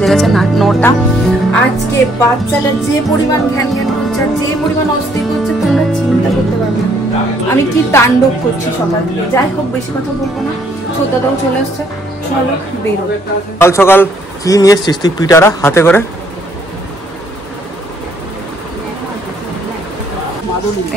বেজে গেছে 9টা। আজকে বাচ্চাটা যে পরিমাণ ঘ্যান ঘ্যান করছে, যে পরিমাণ অস্থির করছে তোমরা চিন্তা করতে পারবে না। আমি কি তাণ্ডব করছি সকাল থেকে। যাই হোক, বেশি কথা বলবো না। ছোটদাও চলে আসছে, চলো বেরো। সকাল সকাল কি নিয়ে এসছিস তুই পিঠারা হাতে করে?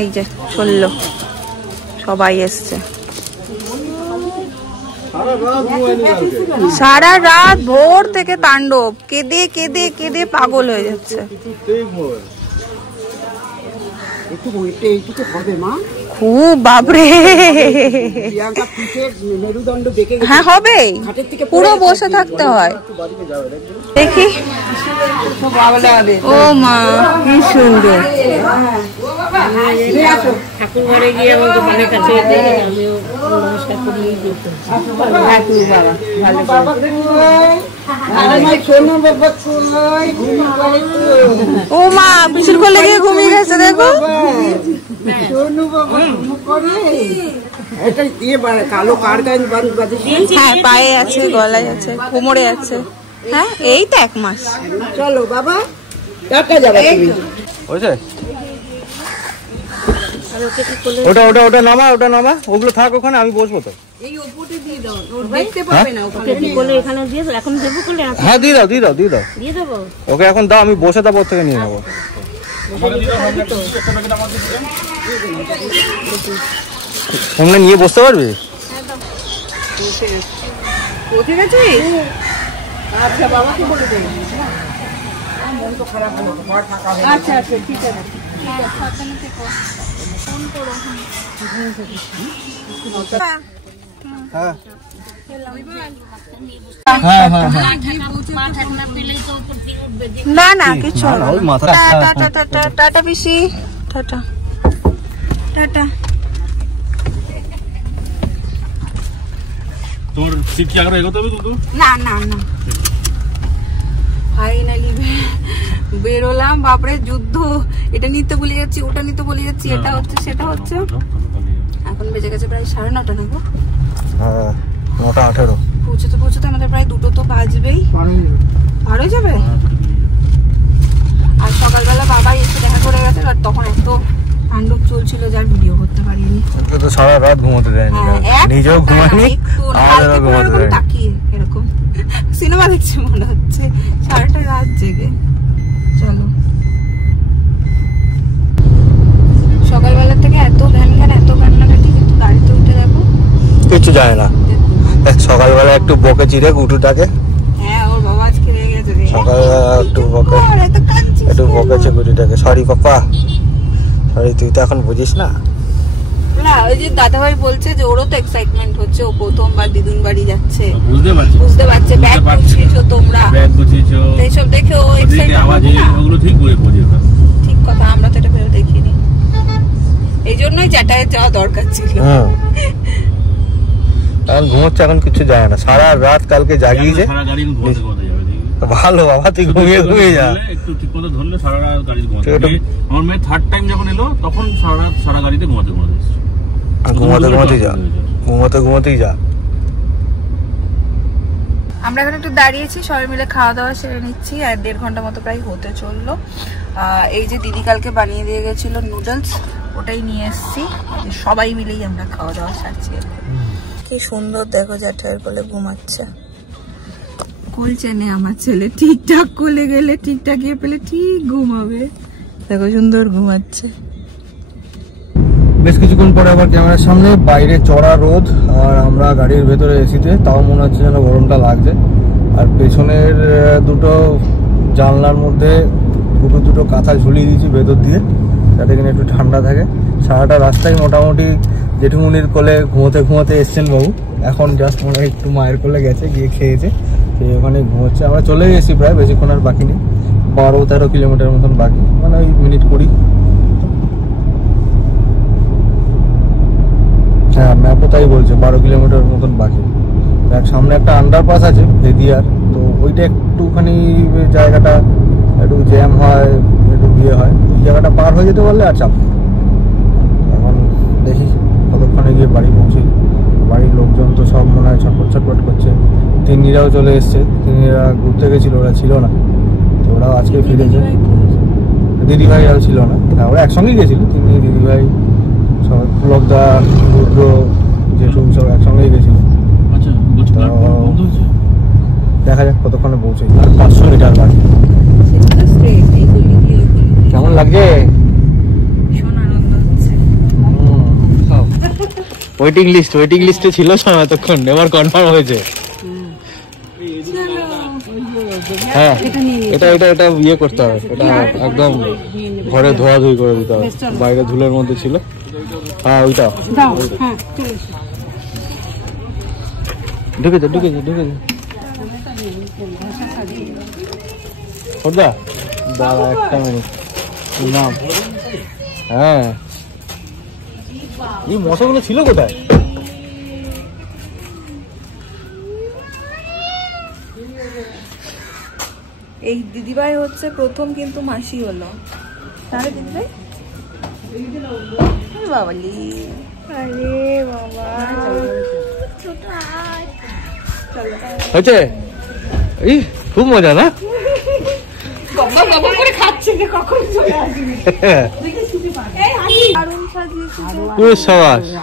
এই যে চললো, সবাই এসছে। সারা রাত ভোর থেকে তাণ্ডব, কেঁদে কেঁদে কেঁদে পাগল হয়ে যাচ্ছে। খুব বাপরে, হ্যাঁ হবে, পুরো বসে থাকতে হয়। দেখি, ও মা কি সুন্দর। ঠাকুর ঘরে গিয়ে আমাকে মনের কাছে নমস্কার করিয়ে ও মা পিছুর কোলে গিয়ে ঘুমিয়ে গেছে। দেখো হ্যাঁ, পায়ে আছে, গলায় আছে, কোমরে আছে। হ্যাঁ, এই তো 1 মাস। চলো বাবা, ওটা ওটা ওটা নামা, ওটা নামা, ওগুলো থাক ওখানে, আমি বসবো তো। হ্যাঁ দিয়ে দাও, দিয়ে দাও, দিয়ে দাও, ওকে এখন দাও, আমি বসে তারপর থেকে নিয়ে নেবো। সামনে নিয়ে বসতে পারবি? আচ্ছা বাবা কি বলে দেবে, মন তো খারাপ হলো, ঘর ফাঁকা হয়ে। আচ্ছা আচ্ছা ঠিক আছে, হ্যাঁ না না কিছু টাটা পিসি, টাটা টাটা। তোর সিট কি আগে এগোতে হবে তো? না না না, ফাইনালি বেরোলাম। বাপরে যুদ্ধ, এটা নিতে বলে যাচ্ছি, ওটা নিতে বলে যাচ্ছি, এটা হচ্ছে সেটা হচ্ছে। এখন বেজে গেছে প্রায় 9:30 না গো? হ্যাঁ 9:18। পৌঁছতে পৌঁছতে আমাদের প্রায় 2টো তো বাজবেই। পার হয়ে যাবে। আর সকালবেলা বাবা এসে দেখা করে গেছে, আর তখন এত তাণ্ডব চলছিল যার ভিডিও করতে পারিনি। তো সারা রাত ঘুমোতে দেয়নি, নিজেও ঘুমায়নি, আমাদেরও ঘুমোতে দেয়নি। তাকিয়ে এরকম সিনেমা দেখছি মনে হচ্ছে, সারাটা রাত জেগে। চলো, সকালবেলা থেকে এত ঘ্যান ঘ্যান, এত কান্নাকাটি, কিন্তু গাড়িতে উঠে দেখো কিছু যায় না। সকালবেলা একটু বকে চিরে গুটুটাকে, হ্যাঁ ওর বাবা আজকে রেগে গেছে, সকালবেলা একটু বকেছে গুটুটাকে। সরি পাপা, সরি, তুই তো এখন বুঝিস না। না, ওই যে দাদাভাই বলছে যে ওরও তো এক্সাইটমেন্ট হচ্ছে, ও প্রথমবার দিদুন বাড়ি যাচ্ছে, বুঝতে পারছে। ব্যাগ গুছিয়েছো তোমরা, এইসব দেখে ও এক্সাইটমেন্ট। ঠিক কথা, আমরা তো এটা ভেবে দেখিনি, এই জন্যই যাতায়াত যাওয়া দরকার ছিল। এখন ঘুমোচ্ছে, এখন কিছু যায় না। সারা রাত কালকে জাগিয়েছে। ভালো বাবা, তুই ঘুমিয়ে ঘুমিয়ে যা। একটু ঠিক মতো ধরলে সারা রাত গাড়ি ঘুমাতে। আমার মেয়ে 3rd টাইম যখন এলো তখন সারা রাত সারা গাড়িতে ঘুমাতে ঘুমাতেই যা। আমরা এখন একটু দাঁড়িয়েছি, সবাই মিলে খাওয়া দাওয়া সেরে নিচ্ছি, আর 1.5 ঘন্টা মতো প্রায় হতে চললো। এই যে দিদি কালকে বানিয়ে দিয়ে গেছিল নুডলস, ওটাই নিয়ে এসছি, সবাই মিলেই আমরা খাওয়া দাওয়া সারছি। কি সুন্দর দেখো, জ্যাঠাইয়ের কোলে ঘুমাচ্ছে। কোল চেনে আমার ছেলে, ঠিকঠাক কোলে গেলে, ঠিকঠাক গিয়ে পেলে ঠিক ঘুমাবে। দেখো সুন্দর ঘুমাচ্ছে। বেশ কিছুক্ষণ পরে আবার ক্যামেরার সামনে, বাইরে চড়া রোদ, আর আমরা গাড়ির ভেতরে এসিতে, তাও মনে হচ্ছে যেন গরমটা লাগছে। আর পেছনের দুটো জানলার মধ্যে দুটো কাঁথা ঝুলিয়ে দিয়েছি ভেতর দিয়ে, যাতে কিনা একটু ঠান্ডা থাকে। সারাটা রাস্তায় মোটামুটি জেঠুমনির কোলে ঘুমোতে এসছেন বাবু। এখন জাস্ট মনে হয় একটু মায়ের কোলে গেছে, গিয়ে খেয়েছে, সেই ওখানে ঘুমোচ্ছে। আমরা চলে গেছি প্রায়, বেশিক্ষণ আর বাকি নেই, 12-13 কিলোমিটার মতন বাকি, মানে ওই মিনিট 20। হ্যাঁ ম্যাপও তাই বলছে, 12 কিলোমিটার মতন বাকি। সামনে একটা আন্ডারপাস আছে ভেদিয়ার, তো ওইটা একটুখানি জায়গাটা একটু জ্যাম হয়, একটু বিয়ে হয়, ওই জায়গাটা পার হয়ে যেতে পারলে আর চাপ। এখন দেখি কতক্ষণে গিয়ে বাড়ি পৌঁছি। বাড়ির লোকজন তো সব মনে হয় ছটপট করছে। তিন্নিরাও চলে এসছে, তিন্নিরা ঘুরতে গেছিল, ওরা ছিল না, তো ওরাও আজকে ফিরেছে। দিদিভাইরাও ছিল না, হ্যাঁ ওরা একসঙ্গেই গেছিল, তিন্নি দিদিভাই সবাই, পুলকদা রুদ্র জেঠু সব একসঙ্গেই গেছিল। আচ্ছা, বন্ধ হয়েছে। দেখা যাক কতক্ষণে পৌঁছে। 500 মিটার বাকি। কেমন লাগছে? ভীষণ আনন্দ হচ্ছে। ওয়েটিং লিস্টে ছিল এতক্ষণ, এবার কনফার্ম হয়েছে। হ্যাঁ এটা ইয়ে করতে হবে, এটা একদম ঘরে ধোয়াধুয়ি করে দিতে হবে, বাইরে ধুলোর মধ্যে ছিল। হ্যাঁ ওইটা ঢুকেছে দাদা একটা মিনিট নাম। হ্যাঁ এই মশাগুলো ছিল কোথায়? এই দিদিভাই হচ্ছে প্রথম কিন্তু মাসি হলো, তাহলে দিদিভাই বাবালি। আরে বাবা হয়েছে? এই খুব মজা না?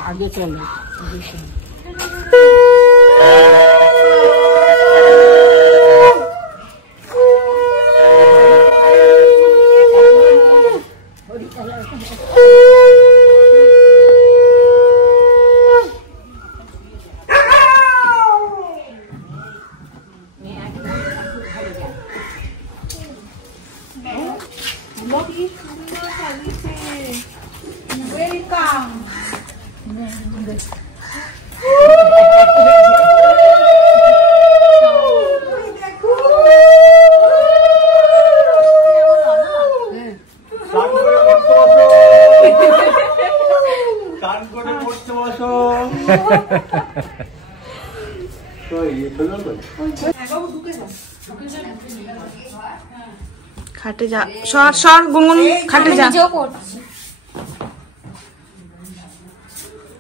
আগে চলে খাটে যা, সর গুনগুন খাটে যা।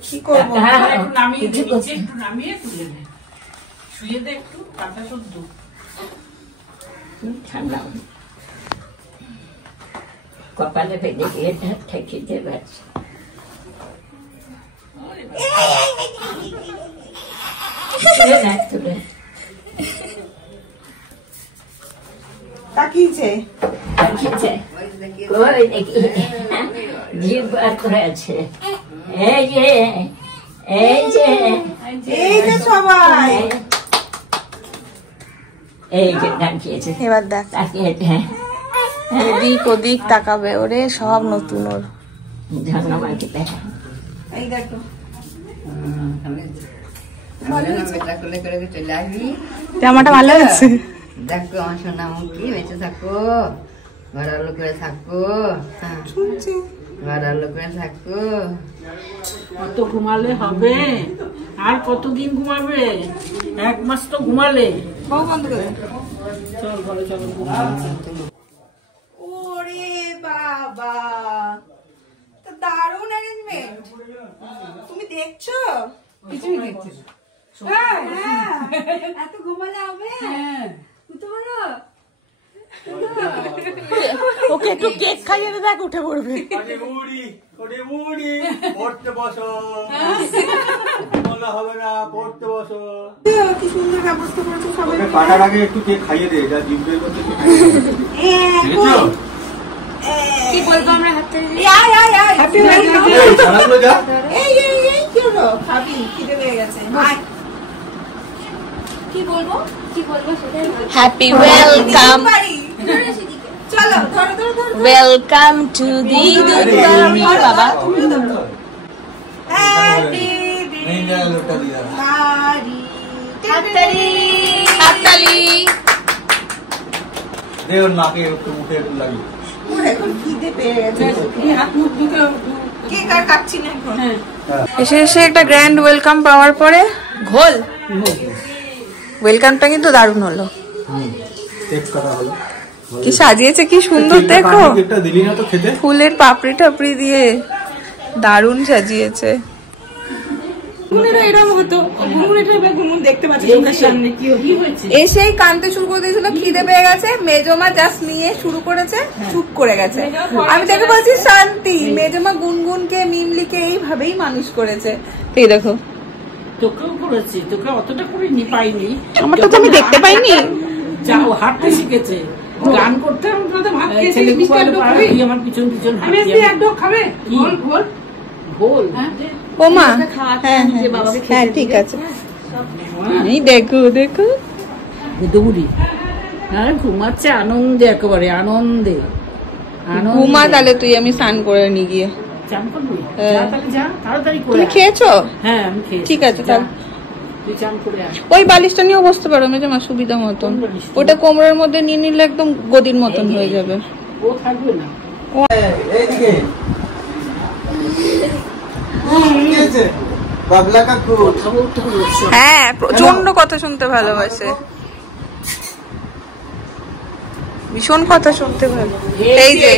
কি করবো? ঠান্ডা কপালে ফেলে গিয়ে ঠেকিতে পারছে। তাকিয়েছে জীব বার করে আছে। এই যে সবাই এই যে তাকিয়েছে, এবার দেখ তাকিয়েছে, এদিক ওদিক তাকাবে, ওরে সব নতুন ওর। ধন্যবাদ। এই দেখো জামাটা ভালো আছে। দেখো আমার সোনা মুখি, বেঁচে থাকো, ঘর আলো করে থাকো, ঘর আলো করে থাকো। কত ঘুমালে হবে? আর কতদিন ঘুমাবে? 1 মাস তো ঘুমালে। চল ঘরে চলো। ওরে বাবা, তো দারুণ অ্যারেঞ্জমেন্ট। তুমি দেখছো? কিছুই দেখছি। হ্যাঁ এত ঘুমালে হবে? ওকে একটু কেক খাইয়ে দেখ, উঠে পড়বে। কি সুন্দর ব্যবস্থা করেছে সবাই। কাটার আগে একটু কেক খাইয়ে দে, যা জিভ বের করতে। কি বলবো আমরা? হাতে হ্যাপি ওয়েলকাম। এই কি হলো? খাবি? খিদে পেয়ে গেছে। কি বলবো সেটাই। হ্যাপি ওয়েলকাম, চলো ধরো ওয়েলকাম টু দি দুধবাড়ি। বাবা হ্যাপি হাততালি দে, ওর নাকে একটু মুখে একটু লাগিয়ে। এখন খিদে পেয়ে গেছে, হাত মুখ ধুতে কেক আর কাটছি না এখন। এসে একটা গ্র্যান্ড ওয়েলকাম পাওয়ার পরে ঘোল। ওয়েলকামটা কিন্তু দারুণ হলো। কি সাজিয়েছে, কি সুন্দর দেখো, ফুলের পাপড়ি টাপড়ি দিয়ে দারুণ সাজিয়েছে। এসেই কানতে শুরু করে দিয়েছিল, খিদে পেয়ে গেছে, মেজমা জাস্ট নিয়ে শুরু করেছে, চুপ করে গেছে। আমি তাকে বলছি শান্তি, মেজমা গুনগুনকে মিমলিকে এইভাবেই মানুষ করেছে। এই দেখো, তোকেও করেছি, তোকে অতটা করিনি, পাইনি। আমার তো তুমি দেখতে পাইনি। যাও, হাঁটতে শিখেছে, গান করতে আমার পিছন পিছন ঘোল। ও মা, হ্যাঁ ঠিক আছে। দেখো দেখো দৌড়ি, হ্যাঁ ঘুমাচ্ছে আনন্দে, একেবারে আনন্দে। ঘুমা তাহলে তুই, আমি স্নান করে নি গিয়ে। চান করবি? তাহলে যা, তাড়াতাড়ি করে। তুমি খেয়েছো? হ্যাঁ আমি খেয়েছি। ঠিক আছে তাহলে তুই চান করে আয়। ওই বালিশটা নিয়েও বসতে পারো মেজমা, সুবিধা মতন। ওটা কোমরের মধ্যে নিয়ে নিলে একদম গদির মতন হয়ে যাবে। ও থাকবে না। হ্যাঁ প্রচন্ড কথা শুনতে ভালোবাসে, ভীষণ কথা শুনতে ভালো। এই যে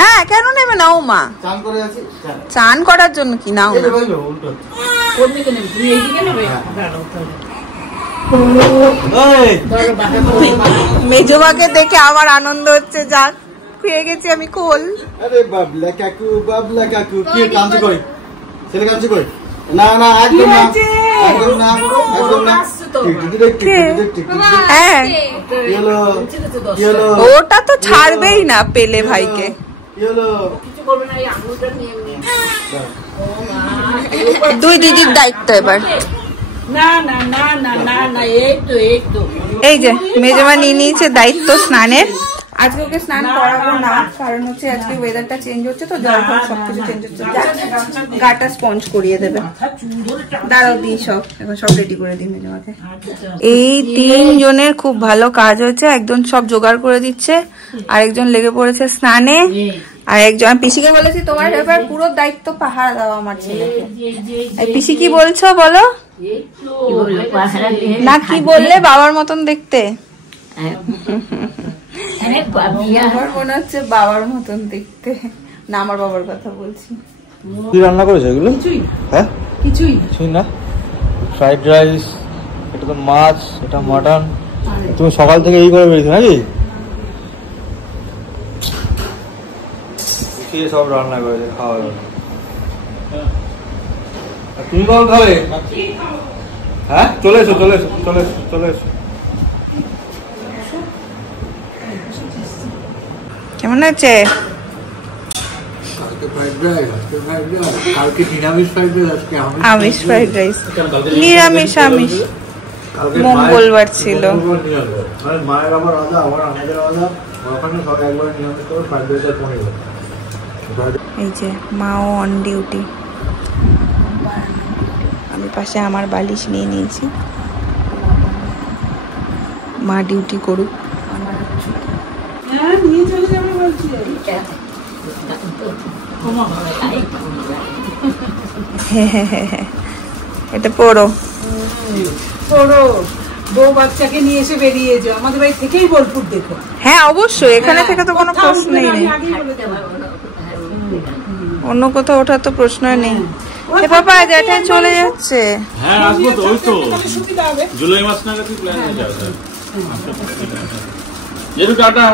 হ্যাঁ, কেন নেবে না ও মা? চান করার জন্য কি নাও না। মেজমাকে দেখে আমার আনন্দ হচ্ছে, যাক পেয়ে গেছি আমি কোল। আরে বাবলা কাকু, বাবলা কাকু, কি কামছে কই? ছেলে কামছে কই? না না একদম না, একদম না, একদম না। হ্যাঁ কি হলো? ওটা তো ছাড়বেই না পেলে ভাইকে। কি হলো? কিছু করবে না, এই আঙুলটা নিয়ে দুই দিদির দায়িত্ব এবার। না না না না না না, এই তো এই তো। এই যে মেজমা নিয়ে নিয়েছে দায়িত্ব স্নানের। আজকে ওকে স্নান করাবো না, কারণ হচ্ছে আজকে ওয়েদারটা চেঞ্জ হচ্ছে তো, জল ফল সবকিছু চেঞ্জ হচ্ছে। গাটা স্পঞ্জ করিয়ে দেবে। দাঁড়াও দিই, সব এখন সব রেডি করে দিই মেজমাকে। এই 3 জনের খুব ভালো কাজ হয়েছে, একজন সব জোগাড় করে দিচ্ছে, আরেকজন লেগে পড়েছে স্নানে, আর একজন পিসিকে বলেছি তোমার এবার পুরো দায়িত্ব পাহারা দাও আমার ছেলেকে। পিসি কি বলছো বলো? না কি বললে? বাবার মতন দেখতে। আমার মনে হচ্ছে বাবার মতন দেখতে। না, আমার বাবার কথা বলছি। কি রান্না করেছো এগুলো? হ্যাঁ কিছুই না। ফ্রাইড রাইস, এটা তো মাছ, এটা মাটন। তুমি সকাল থেকে এই করে বেরিয়েছো নাকি? সব রান্না করেছে, খাওয়া যাবে। তুমি কখন খাবে? হ্যাঁ চলে এসো, চলে এসো, চলে এসো, চলে এসো। কেমন আছে? কালকে নিরামিষ ফ্রাইড রাইস, আজকে আমিষ ফ্রাইড রাইস। নিরামিষ আমিষ মঙ্গলবার ছিল। মায়ের আবার আলাদা, আবার আমাদের আলাদা, ওখানে সবাই একবারে নিরামিষ করে ফ্রাইড রাইস আর পনির। এই যে মাও অন ডিউটি, আমি পাশে আমার বালিশ নিয়ে নিয়েছি। মা ডিউটি করুক। এটা পড়ো বউ বাচ্চাকে নিয়ে এসে বেরিয়ে যাও, আমাদের বাড়ি থেকেই বোলপুর দেখো। হ্যাঁ অবশ্যই, এখানে থেকে তো কোনো প্রশ্নই নেই, অন্য কোথাও ওঠার তো প্রশ্নই নেই। এ বাবা জ্যাঠাই চলে যাচ্ছে। হ্যাঁ আসবো তো, ওই তো জুলাই মাস নাগাদ প্ল্যান হয়ে যাবে। যেটু টাটা।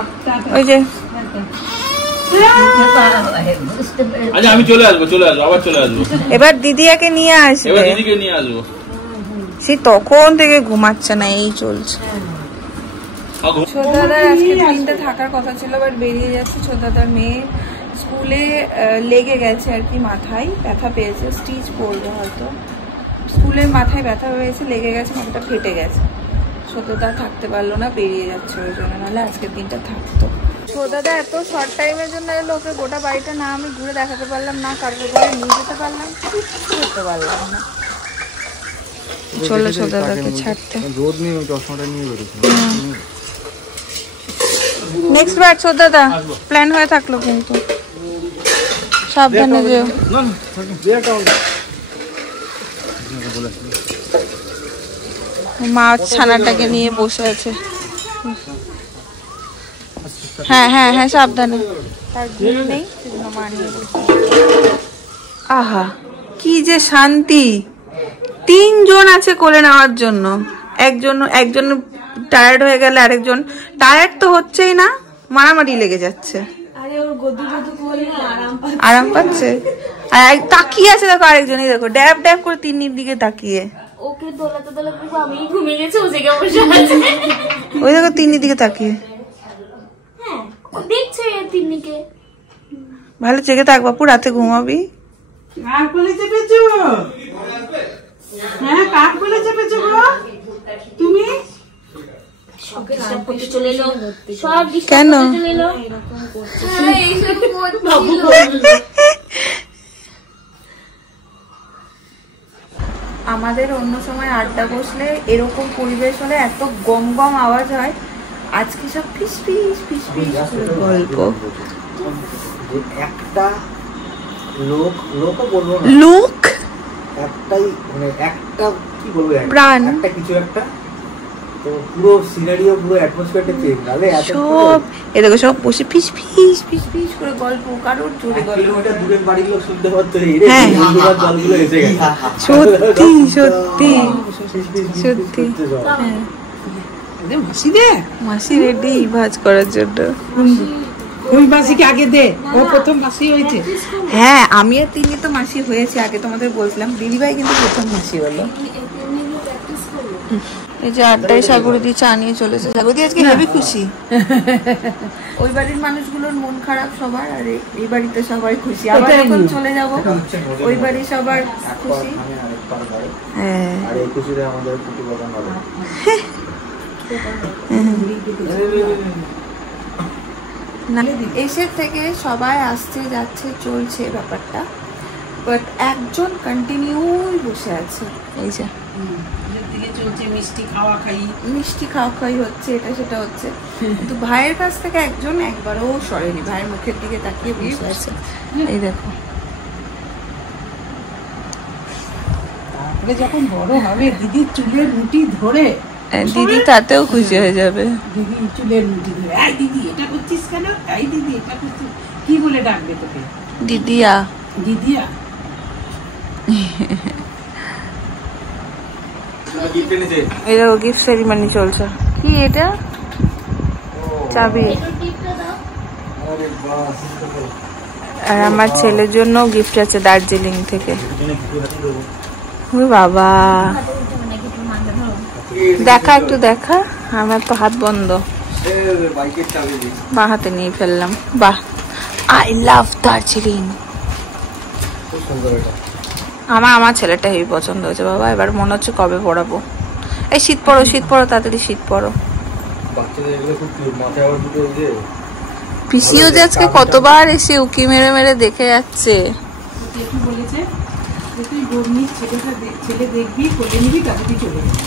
ওই যে আচ্ছা আমি চলে আসবো, আবার চলে আসবো। এবার দিদিয়াকে নিয়ে আসবে, এবার দিদিকে নিয়ে আসবো। সে তখন থেকে ঘুমাচ্ছে না, এই চলছে। ছোটদাদার আজকে দিনটা থাকার কথা ছিল, বাট বেরিয়ে যাচ্ছে। ছোটদাদার মেয়ে স্কুলে লেগে গেছে আর কি, মাথায় ব্যথা পেয়েছে, স্টিচ পড়বে হয়তো। স্কুলে মাথায় ব্যথা হয়েছে, লেগে গেছে, মাথাটা ফেটে গেছে। ছোটদা থাকতে পারলো না, বেরিয়ে যাচ্ছে ওই জন্য, নাহলে আজকের দিনটা থাকতো। ছোটদাদা এত শর্ট টাইমের জন্য এলো, ওকে গোটা বাড়িটা না আমি ঘুরে দেখাতে পারলাম, না কারোর ঘরে নিয়ে যেতে পারলাম, কিছু করতে পারলাম না। চলো ছোটদাদাকে ছাড়তে। রোদ নেই, চশমাটা নিয়ে বেরোচ্ছি। নেক্সট বার ছোটদাদা প্ল্যান হয়ে থাকলো, কিন্তু সাবধানে যেও। মা ছানাটাকে নিয়ে বসে আছে। হ্যাঁ হ্যাঁ হ্যাঁ সাবধানে, তার ঘুম নেই। মারিয়ে বসে। আহা কি যে শান্তি, 3 জন আছে কোলে নেওয়ার জন্য। একজন টায়ার্ড হয়ে গেলে আরেকজন টায়ার্ড তো হচ্ছেই না, মারামারি লেগে যাচ্ছে। আরাম পাচ্ছে। আর তাকিয়ে আছে দেখো আরেকজনই, দেখো ড্যাব ড্যাব করে তিন্নির দিকে তাকিয়ে। ওকে দোলাতে দোলাতে আমি ঘুমিয়ে গেছি, ও জেগে বসে আছে। ওই দেখো তিন্নির দিকে তাকিয়ে। হ্যাঁ দেখছে তিন্নিকে। ভালো জেগে থাক বাপু, রাতে ঘুমাবি। কার কোলে চেপেছো? হ্যাঁ কার কোলে চেপেছো গো তুমি? চলে এলো সব কেন? চলে এলো। আমাদের অন্য সময় আড্ডা বসলে এরকম পরিবেশ হলে এত গম গম আওয়াজ হয়, আজকে সব ফিস ফিস ফিস ফিস গল্প। একটা লোকও বলবো না, লুক একটাই মানে একটা কি বলবো, প্রাণ একটা কিছু একটা, তো পুরো সিনারিও পুরো অ্যাটমসফিয়ারটা চেঞ্জ। নালে এত সব এ দেখো সব বসে ফিস ফিস ফিস ফিস করে গল্প, কারোর জোরে গল্প। কিলোমিটার দূরের বাড়ির লোক শুনতে পারতো, হ্যাঁ। জলগুলো এসে গেছে। সত্যি সত্যি সত্যি। হ্যাঁ মাসি দে, মাসি রেডি ভাজ করার জন্য। ওই মাসিকে আগে দে, ও প্রথম মাসি হয়েছে। হ্যাঁ আমি আর তিনি তো মাসি হয়েছে, আগে তোমাদের বলছিলাম। দিদিভাই কিন্তু প্রথম মাসি হলো। এই যে আড্ডায় সাগরদি চা নিয়ে চলেছে। সাগরদি আজকে হেবি খুশি। ওই বাড়ির মানুষগুলোর মন খারাপ সবার, আর এই বাড়িতে সবাই খুশি। আবার যখন চলে যাব ওই বাড়ি সবার খুশি। হ্যাঁ আর এই খুশিতে আমাদের প্রতিবেদন হবে। না এসে থেকে সবাই আসছে যাচ্ছে চলছে ব্যাপারটা, বাট একজন কন্টিনিউ বসে আছে। এই যে চলছে মিষ্টি খাওয়া খাই হচ্ছে, এটা সেটা হচ্ছে, কিন্তু ভাইয়ের কাছ থেকে একজন একবারও সরেনি, ভাইয়ের মুখের দিকে তাকিয়ে বসে আছে। এই দেখো তারপরে যখন বড় হবে দিদির চুলের মুঠি ধরে, দিদি তাতেও খুশি হয়ে যাবে। দিদি চুলের মুঠি ধরে, এই দিদি এটা করছিস কেন, এই দিদি এটা করছিস, কি বলে ডাকবে তোকে? দিদিয়া। দিদিয়া। এই দেখো গিফট সেরিমনি চলছে। কি এটা? চাবি। আর আমার ছেলের জন্য গিফট আছে দার্জিলিং থেকে। বাবা দেখা, একটু দেখা। আমার তো হাত বন্ধ, বা হাতে নিয়ে ফেললাম। বাহ, আই লাভ দার্জিলিং। আমার ছেলেটা হেবি পছন্দ হয়েছে বাবা। এবার মনে হচ্ছে কবে পড়াবো। এই শীত পড়ো তাড়াতাড়ি শীত পড়ো। পিসিও যে আজকে কতবার এসে উকি মেরে মেরে দেখে যাচ্ছে। বলেছে তুই ছেলে দেখবি, কোলে নিবি, তাড়াতাড়ি চলে যাবি।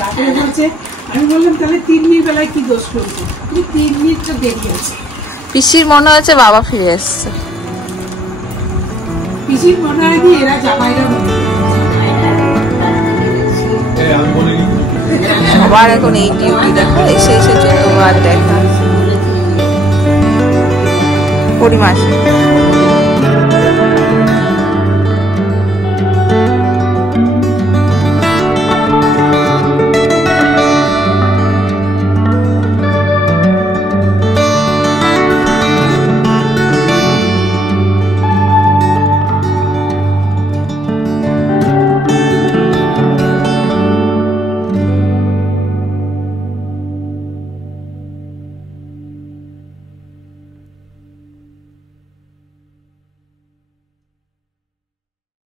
তারপরে বলছে, আমি বললাম তাহলে 3 মিনিট বেলায় কি দোষ করেছে? তুই 3 মিনিট তো দেরি আছে। পিসির মনে হচ্ছে বাবা ফিরে এসছে। পিসির মনে হয় কি এরা জামাইরা সবার এখন এই ডিউটি দেখো, এসে এসে 14 বার দেখা। পরিমাস